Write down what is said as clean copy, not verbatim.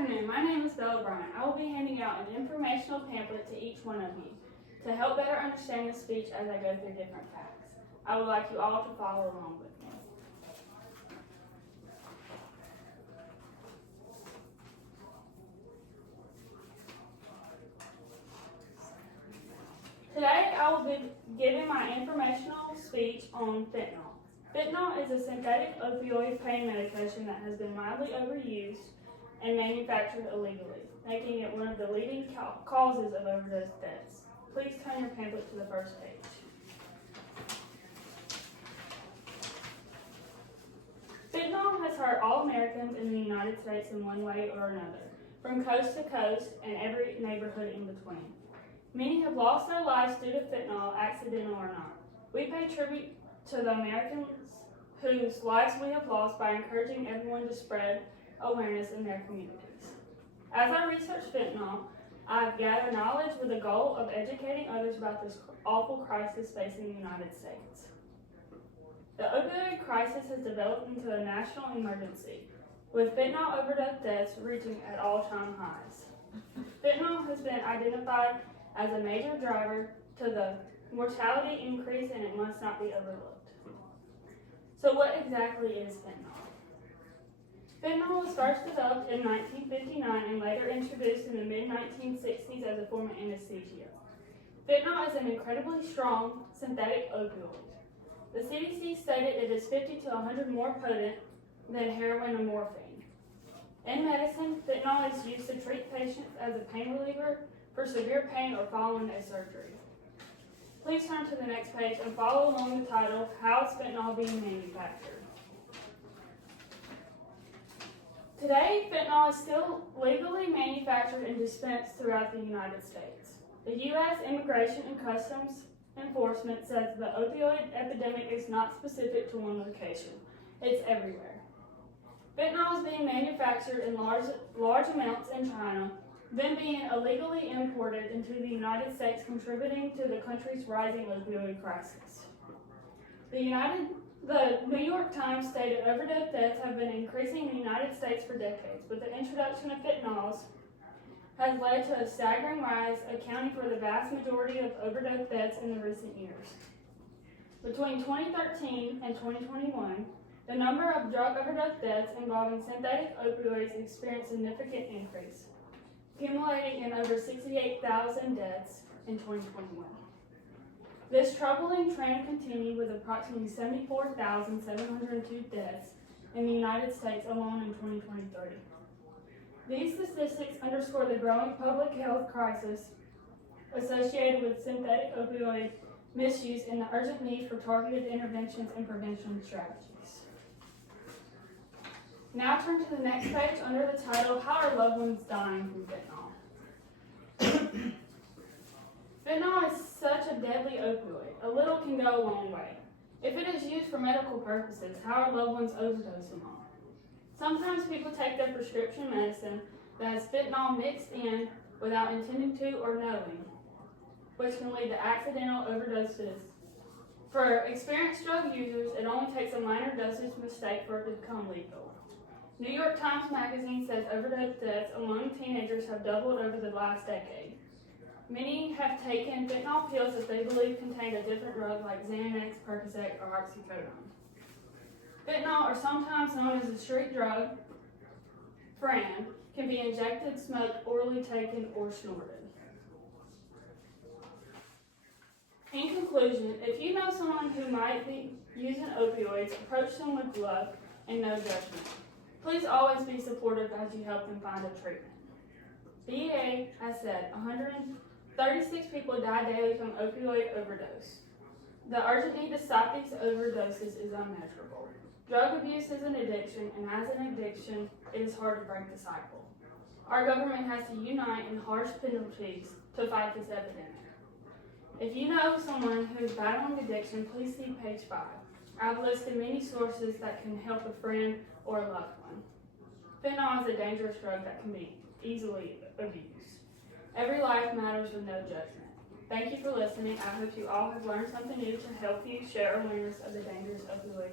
afternoon. My name is Bryant. I will be handing out an informational pamphlet to each one of you to help better understand the speech as I go through different facts. I would like you all to follow along with me. Today I will be giving my informational speech on fentanyl. Fentanyl is a synthetic opioid pain medication that has been widely overused and manufactured illegally, making it one of the leading causes of overdose deaths. Please turn your pamphlet to the first page. Fentanyl has hurt all Americans in the United States in one way or another, from coast to coast and every neighborhood in between. Many have lost their lives due to fentanyl, accidental or not. We pay tribute to the Americans whose lives we have lost by encouraging everyone to spread awareness in their communities. As I research fentanyl, I've gathered knowledge with the goal of educating others about this awful crisis facing the United States. The opioid crisis has developed into a national emergency, with fentanyl overdose deaths reaching at all-time highs. Fentanyl has been identified as a major driver to the mortality increase, and it must not be overlooked. So what exactly is fentanyl? Fentanyl was first developed in 1959 and later introduced in the mid-1960s as a form of anesthesia. Fentanyl is an incredibly strong synthetic opioid. The CDC stated it is 50 to 100 more potent than heroin or morphine. In medicine, fentanyl is used to treat patients as a pain reliever for severe pain or following a surgery. Please turn to the next page and follow along the title, How is Fentanyl Being Manufactured? Today, fentanyl is still legally manufactured and dispensed throughout the United States. The U.S. Immigration and Customs Enforcement says the opioid epidemic is not specific to one location. It's everywhere. Fentanyl is being manufactured in large amounts in China, then being illegally imported into the United States, contributing to the country's rising opioid crisis. The New York Times stated overdose deaths have been increasing in the United States for decades, but the introduction of fentanyls has led to a staggering rise, accounting for the vast majority of overdose deaths in the recent years. Between 2013 and 2021, the number of drug overdose deaths involving synthetic opioids experienced a significant increase, accumulating in over 68,000 deaths in 2021. This troubling trend continued with approximately 74,702 deaths in the United States alone in 2023. These statistics underscore the growing public health crisis associated with synthetic opioid misuse and the urgent need for targeted interventions and prevention strategies. Now turn to the next page under the title, How Are Loved Ones Dying from Fentanyl? Fentanyl is such a deadly opioid. A little can go a long way. If it is used for medical purposes, how are loved ones overdosing on? Sometimes people take their prescription medicine that has fentanyl mixed in without intending to or knowing, which can lead to accidental overdoses. For experienced drug users, it only takes a minor dosage mistake for it to become lethal. New York Times Magazine says overdose deaths among teenagers have doubled over the last decade. Many have taken fentanyl pills that they believe contain a different drug like Xanax, Percocet, or oxycodone. Fentanyl, or sometimes known as a street drug, Fran, can be injected, smoked, orally taken, or snorted. In conclusion, if you know someone who might be using opioids, approach them with love and no judgment. Please always be supportive as you help them find a treatment. DEA has said 136 people die daily from opioid overdose. The urgent need to stop these overdoses is unmeasurable. Drug abuse is an addiction, and as an addiction, it is hard to break the cycle. Our government has to unite in harsh penalties to fight this epidemic. If you know someone who is battling addiction, please see page 5. I've listed many sources that can help a friend or a loved one. Fentanyl is a dangerous drug that can be easily abused. Every life matters with no judgment. Thank you for listening. I hope you all have learned something new to help you share awareness of the dangers of opioid